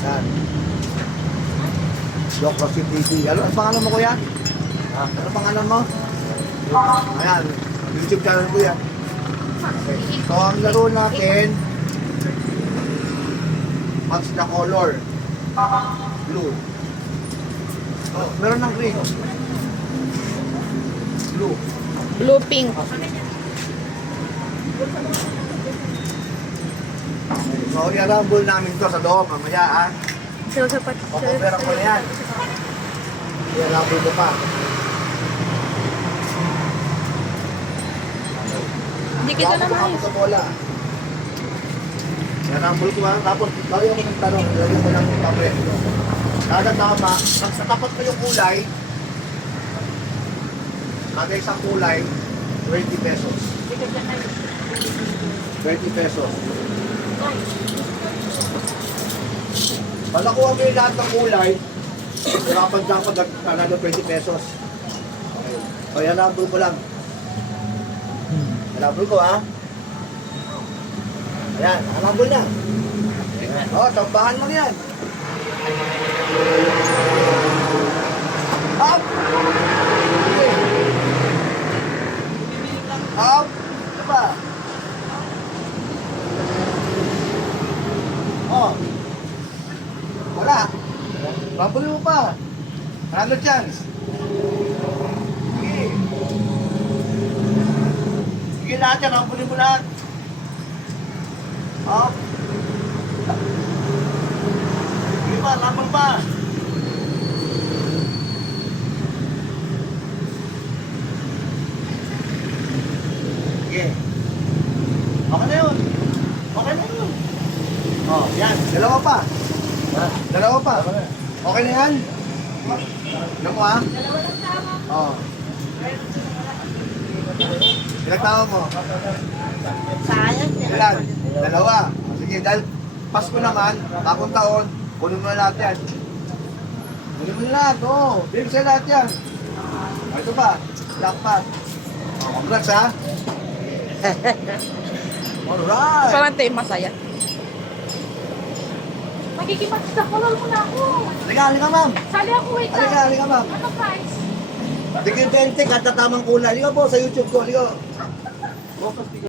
Yan. Doc Rocky TV. Ano ang pangalan mo, kuya? Ano pangalan mo? Ayan. YouTube channel ko yan. Okay. So, ang laro natin, match the color. Blue. Oh, meron ng green. Blue. Blue pink. So, i-rumble namin to sa loob. Mamaya, ha? So, sapat. Pakopera ko na yan. I-rumble ko pa. Hindi kita na maayos. Sa bola. I-rumble ko ha. Tapos, bago ako nagtanong, lagyan ko ng papel. Kada tama, pag sa tapat ko yung kulay, kada isang kulay, 20 pesos. 20 pesos. Pag nakuha mo yung lahat ng kulay, hirapan dyan pag nanalo 20 pesos. Okay. O, yan number ko lang. Number ko, ha? Ayan, number niya. O, tambahan lang yan. Up! Okay. Up! Ano ba? Oh. Wala. Babuli mo pa. Another chance. Sige. Sige lahat yan. Babuli mo lahat. Up. Sige pa. Laban pa. Sige. Okay na yun. Okay na yun. Oh, yan. Dalawa pa. Dalawa pa. Okay na yan? Ano mo, ha? Dalawa lang tama. Oh. Ilang tao mo? Sayang. Ilan? Dalawa. Sige, dahil Pasko naman, bagong taon, kunin mo na lahat yan. Kunin mo na lahat, oo. Bigyan sa'yo lahat yan. Ito pa, jackpot. Oh, congrats, ha? Alright. Parang tayo masaya. Magkikipag sa kolor mo na ako. Halika, ma'am. Sali ako, wait lang. Halika, ma'am. Ano price? Tigil 20, kata tamang kulay. Halika po sa YouTube ko, halika.